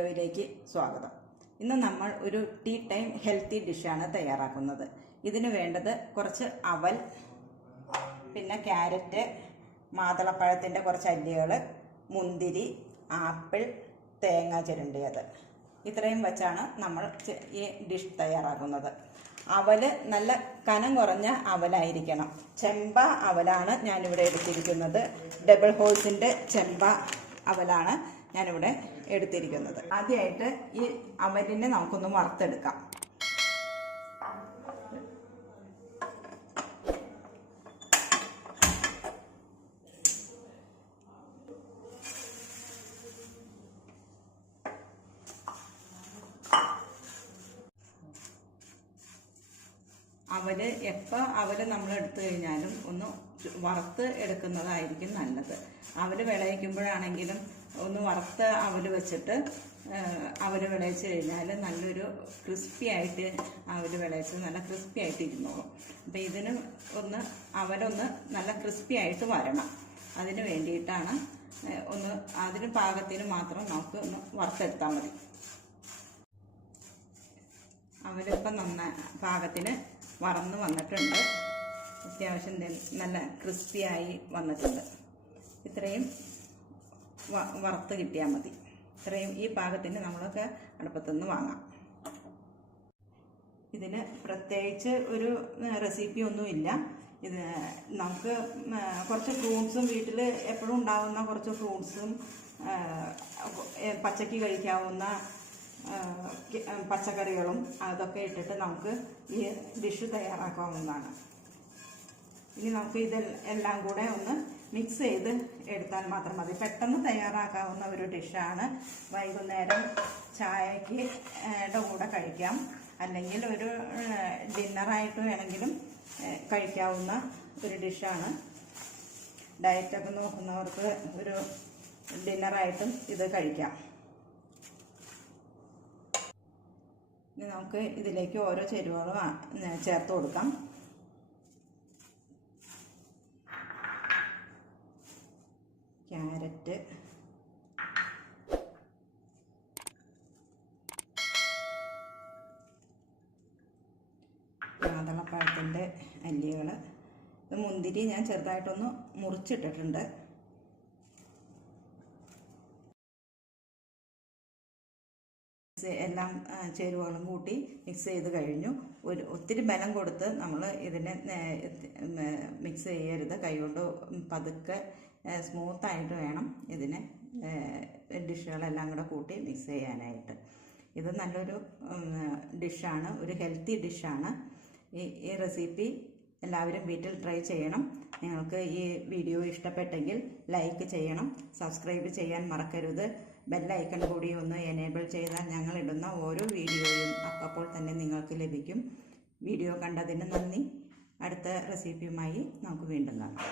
വീഡിയോയിലേക്ക് സ്വാഗതം. ഇന്ന് നമ്മൾ ഒരു ടീ ടൈം ഹെൽത്തി ഡിഷാണ് തയ്യാറാക്കുന്നത്. ഇതിന് വേണ്ടത് കുറച്ച് അവൽ, പിന്നെ ക്യാരറ്റ്, മാതളപ്പഴത്തിൻ്റെ കുറച്ച് അല്ലികൾ, മുന്തിരി, ആപ്പിൾ, തേങ്ങ ചിരണ്ടിയത്. ഇത്രയും വെച്ചാണ് നമ്മൾ ഈ ഡിഷ് തയ്യാറാക്കുന്നത്. അവൽ നല്ല കനം കുറഞ്ഞ അവലായിരിക്കണം. ചെമ്പ അവലാണ് ഞാനിവിടെ എടുത്തിരിക്കുന്നത്. ഡബിൾ ഹോൾസിൻ്റെ ചെമ്പ അവലാണ് ഞാനിവിടെ എടുത്തിരിക്കുന്നത്. ആദ്യമായിട്ട് ഈ അവലിനെ നമുക്കൊന്ന് വറുത്തെടുക്കാം. അവല് എപ്പോൾ അവല് നമ്മൾ എടുത്തു കഴിഞ്ഞാലും ഒന്ന് വറുത്ത് എടുക്കുന്നതായിരിക്കും നല്ലത്. അവല് വിളയിക്കുമ്പോഴാണെങ്കിലും ഒന്ന് വറുത്ത അവല് വെച്ചിട്ട് അവല് വിളയിച്ച് കഴിഞ്ഞാൽ നല്ലൊരു ക്രിസ്പി ആയിട്ട് അവല് വിളയിച്ച് നല്ല ക്രിസ്പി ആയിട്ട് ഇരുന്നോളും. അപ്പോൾ ഇതിന് അവലൊന്ന് നല്ല ക്രിസ്പി ആയിട്ട് വരണം. അതിന് വേണ്ടിയിട്ടാണ് അതിന് പാകത്തിന് മാത്രം നമുക്ക് ഒന്ന് വറുത്തെടുത്താൽ മതി. അവലിപ്പം പാകത്തിന് വറന്ന് വന്നിട്ടുണ്ട്. അത്യാവശ്യം നല്ല ക്രിസ്പിയായി വന്നിട്ടുണ്ട്. ഇത്രയും വറുത്ത് കിട്ടിയാൽ മതി. ഇത്രയും ഈ പാകത്തിന് നമ്മളൊക്കെ അടുപ്പത്തുനിന്ന് വാങ്ങാം. ഇതിന് പ്രത്യേകിച്ച് ഒരു റെസിപ്പി ഒന്നുമില്ല. ഇത് നമുക്ക് കുറച്ച് ഫ്രൂട്ട്സും വീട്ടിൽ എപ്പോഴും ഉണ്ടാകുന്ന കുറച്ച് ഫ്രൂട്ട്സും പച്ചക്ക് കഴിക്കാവുന്ന പച്ചക്കറികളും അതൊക്കെ ഇട്ടിട്ട് നമുക്ക് ഈ ഡിഷ് തയ്യാറാക്കാവുന്നതാണ്. ഇനി നമുക്ക് ഇതെല്ലാം കൂടെ ഒന്ന് മിക്സ് ചെയ്ത് എടുത്താൽ മാത്രം മതി. പെട്ടെന്ന് തയ്യാറാക്കാവുന്ന ഒരു ഡിഷാണ്. വൈകുന്നേരം ചായക്ക് കൂടെ കഴിക്കാം, അല്ലെങ്കിൽ ഒരു ഡിന്നറായിട്ട് വേണമെങ്കിലും കഴിക്കാവുന്ന ഒരു ഡിഷാണ്. ഡയറ്റൊക്കെ നോക്കുന്നവർക്ക് ഒരു ഡിന്നറായിട്ടും ഇത് കഴിക്കാം. ഇനി നമുക്ക് ഇതിലേക്ക് ഓരോ ചേരുവകളും ചേർത്ത് കൊടുക്കാം. ക്യാരറ്റ്, മാതളപ്പഴത്തിൻ്റെ അല്ലികൾ, മുന്തിരി ഞാൻ ചെറുതായിട്ടൊന്ന് മുറിച്ചിട്ടിട്ടുണ്ട്. എല്ലാം ചേരുവകളും കൂട്ടി മിക്സ് ചെയ്ത് കഴിഞ്ഞു. ഒത്തിരി ബലം കൊടുത്ത് നമ്മൾ ഇതിനെ മിക്സ് ചെയ്യരുത്. കൈകൊണ്ട് പതുക്കെ സ്മൂത്തായിട്ട് വേണം ഇതിനെ ഡിഷുകളെല്ലാം കൂടെ കൂട്ടി മിക്സ് ചെയ്യാനായിട്ട്. ഇത് നല്ലൊരു ഡിഷാണ്, ഒരു ഹെൽത്തി ഡിഷാണ്. ഈ റെസിപ്പി എല്ലാവരും വീട്ടിൽ ട്രൈ ചെയ്യണം. നിങ്ങൾക്ക് ഈ വീഡിയോ ഇഷ്ടപ്പെട്ടെങ്കിൽ ലൈക്ക് ചെയ്യണം, സബ്സ്ക്രൈബ് ചെയ്യാൻ മറക്കരുത്. ബെല്ലൈക്കൺ കൂടി ഒന്ന് എനേബിൾ ചെയ്താൽ ഞങ്ങളിടുന്ന ഓരോ വീഡിയോയും അപ്പോൾ തന്നെ നിങ്ങൾക്ക് ലഭിക്കും. വീഡിയോ കണ്ടതിന് നന്ദി. അടുത്ത റെസിപ്പിയുമായി നമുക്ക് വീണ്ടും കാണാം.